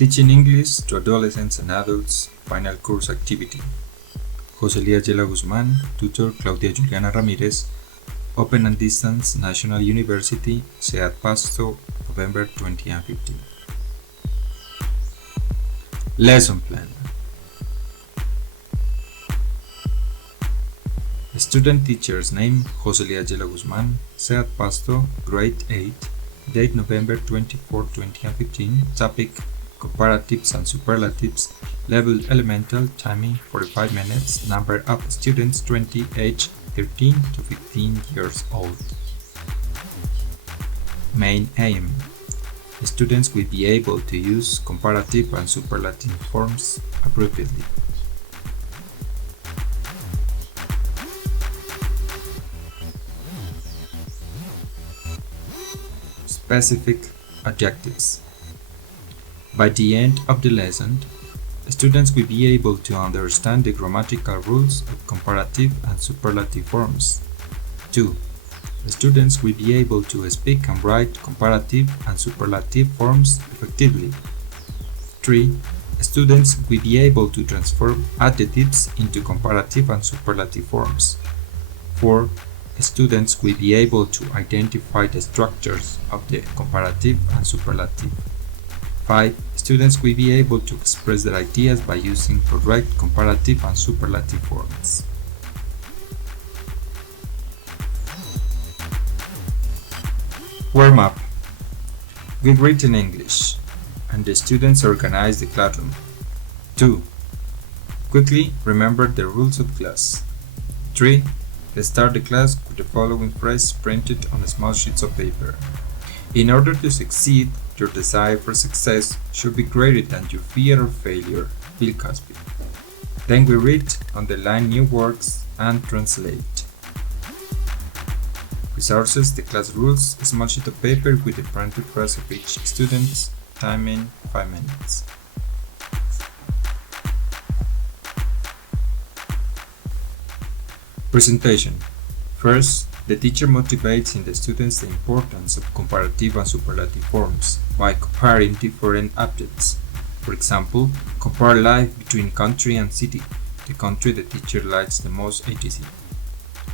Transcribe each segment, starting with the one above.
Teaching English to Adolescents and Adults, Final Course Activity. José Elías Yela Guzmán, Tutor Claudia Juliana Ramírez, Open and Distance National University, Ciudad Pasto, November 2015. Lesson Plan. Student Teacher's name, José Elías Yela Guzmán, Ciudad Pasto, Grade 8, date November 24, 2015, topic Comparatives and Superlatives, level elemental, timing 45 minutes, number of students 20, age 13 to 15 years old. Main aim. Students will be able to use comparative and superlative forms appropriately. Specific objectives. By the end of the lesson, students will be able to understand the grammatical rules of comparative and superlative forms. 2. The students will be able to speak and write comparative and superlative forms effectively. 3. Students will be able to transform adjectives into comparative and superlative forms. 4. Students will be able to identify the structures of the comparative and superlative. 5. Students will be able to express their ideas by using correct comparative and superlative forms. Warm-up. We read in English, and the students organize the classroom. 2. Quickly remember the rules of class. 3. Start the class with the following phrase printed on small sheets of paper. In order to succeed, your desire for success should be greater than your fear of failure. Bill Cosby. Then we read, underline new words, and translate. Resources, the class rules, a small sheet of paper with the printed phrase of each student, timing 5 minutes. Presentation. First, the teacher motivates in the students the importance of comparative and superlative forms by comparing different objects. For example, compare life between country and city. The country the teacher likes the most, etc.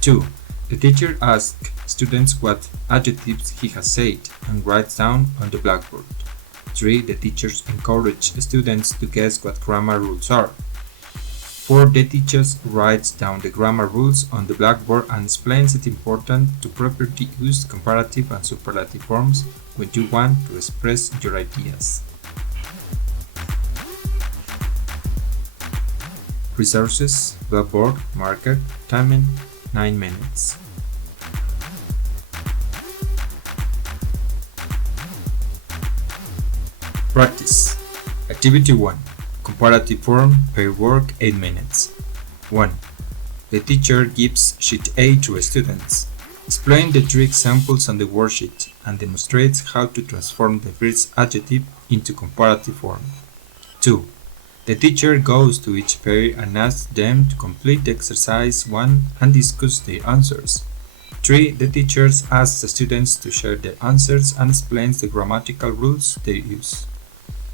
2. The teacher asks students what adjectives he has said and writes down on the blackboard. 3. The teachers encourage students to guess what grammar rules are. 4. The teacher writes down the grammar rules on the blackboard and explains it important to properly use comparative and superlative forms when you want to express your ideas. Resources, blackboard, marker, timing 9 minutes. Practice. Activity 1. Comparative form, pair work 8 minutes. 1. The teacher gives sheet A to students. Explain the 3 examples on the worksheet and demonstrates how to transform the first adjective into comparative form. 2. The teacher goes to each pair and asks them to complete exercise 1 and discuss the answers. 3. The teacher asks the students to share their answers and explains the grammatical rules they use.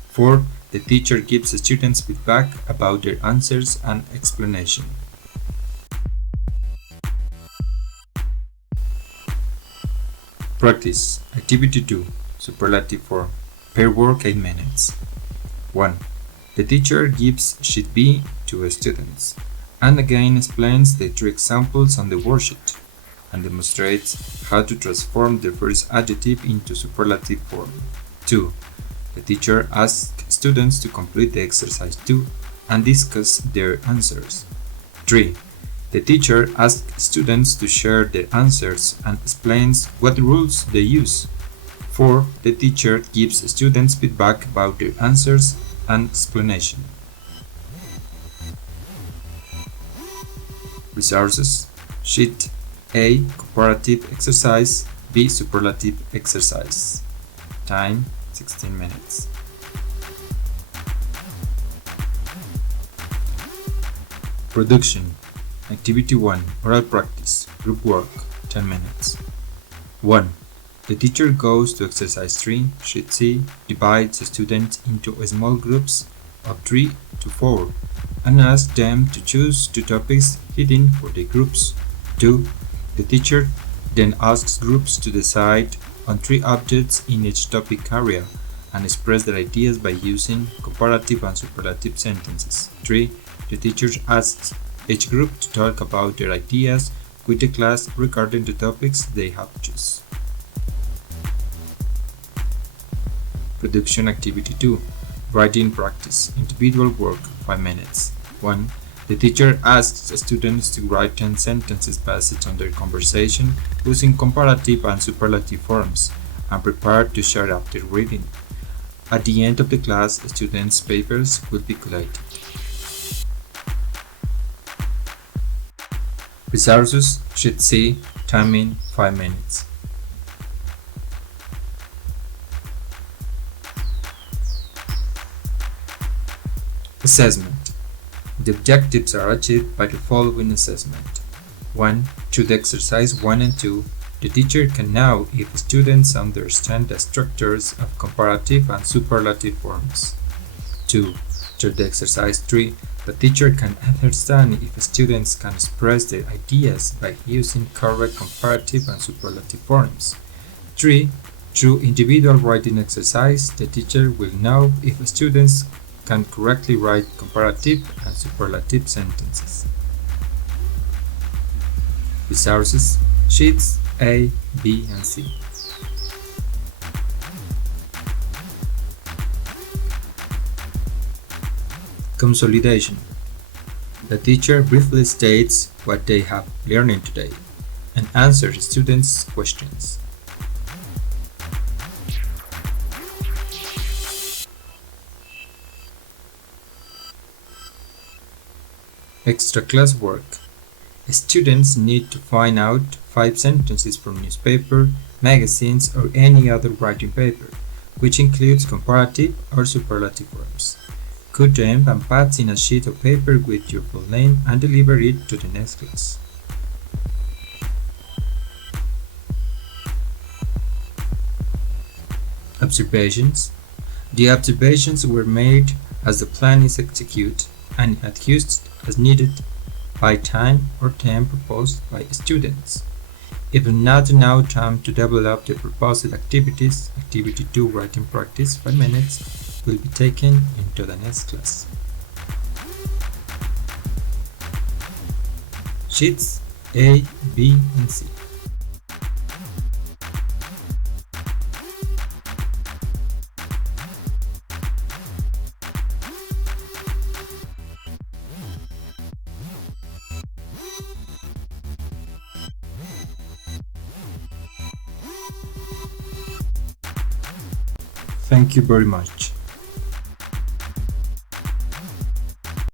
4. The teacher gives the students feedback about their answers and explanation. Practice. Activity 2. Superlative form. Pair work 8 minutes. 1. The teacher gives sheet B to students and again explains the 3 examples on the worksheet and demonstrates how to transform the first adjective into superlative form. 2. The teacher asks students to complete the exercise 2 and discuss their answers. 3. The teacher asks students to share their answers and explains what rules they use. 4. The teacher gives students feedback about their answers and explanation. Resources. Sheet A. Comparative exercise. B. Superlative exercise. Time 16 minutes. Production. Activity 1. Oral practice. Group work. 10 minutes. 1. The teacher goes to exercise 3, sheet C, divides the students into small groups of 3 to 4, and asks them to choose 2 topics hidden for the groups. 2. The teacher then asks groups to decide on 3 objects in each topic area and express their ideas by using comparative and superlative sentences. 3. The teacher asks each group to talk about their ideas with the class regarding the topics they have chosen. Production Activity 2. Writing Practice. Individual work, 5 minutes. 1. The teacher asks students to write 10 sentences based on their conversation using comparative and superlative forms and prepare to share after reading. At the end of the class, students' papers will be collected. Resources, sheet C, timing 5 minutes. Assessment. The objectives are achieved by the following assessment. 1. Through the exercise 1 and 2, the teacher can know if students understand the structures of comparative and superlative forms. 2. Through the exercise 3, the teacher can understand if students can express their ideas by using correct comparative and superlative forms. 3. Through individual writing exercise, the teacher will know if students can correctly write comparative and superlative sentences. Resources, sheets A, B, and C. Consolidation. The teacher briefly states what they have learned today and answers students' questions. Extra classwork. Students need to find out 5 sentences from newspaper, magazines, or any other writing paper, which includes comparative or superlative forms. Cut them and paste in a sheet of paper with your full name and deliver it to the next class. Observations. The observations were made as the plan is executed and adjusted as needed by time or time proposed by students. If not now time to develop the proposed activities, activity 2 writing practice 5 minutes will be taken into the next class. Sheets A, B, and C. Thank you very much.